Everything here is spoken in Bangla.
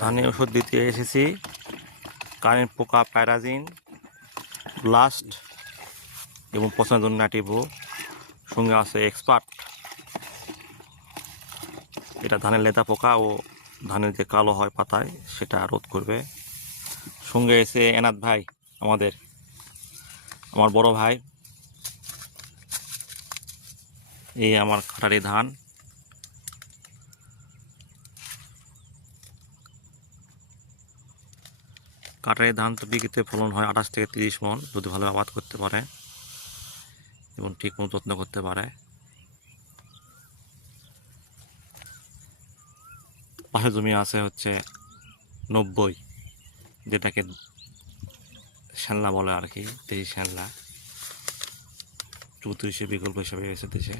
ধানে ওষুধ দিতে এসেছি, কারেন্ট পোকা, প্যারাজিন, ব্লাস্ট এবং পছন্দ নাটিভো, সঙ্গে আছে এক্সপার্ট। এটা ধানের লেদা পোকা ও ধানের যে কালো হয় পাতায় সেটা রোধ করবে। সঙ্গে এসে এনাদ ভাই, আমার বড় ভাই। এই আমার খাটারি ধান। কাটারি ধান তো বিঘিতে ফলন হয় 28 থেকে 30 মণ, যদি ভালো আবাদ করতে পারে এবং ঠিক মতো যত্ন করতে পারে। পাশে জমি আছে হচ্ছে 90, যেটাকে শ্যানলা বলে আর কি, দেশি শ্যানলা, 34 বিকল্প হিসাবে এসে দেশে।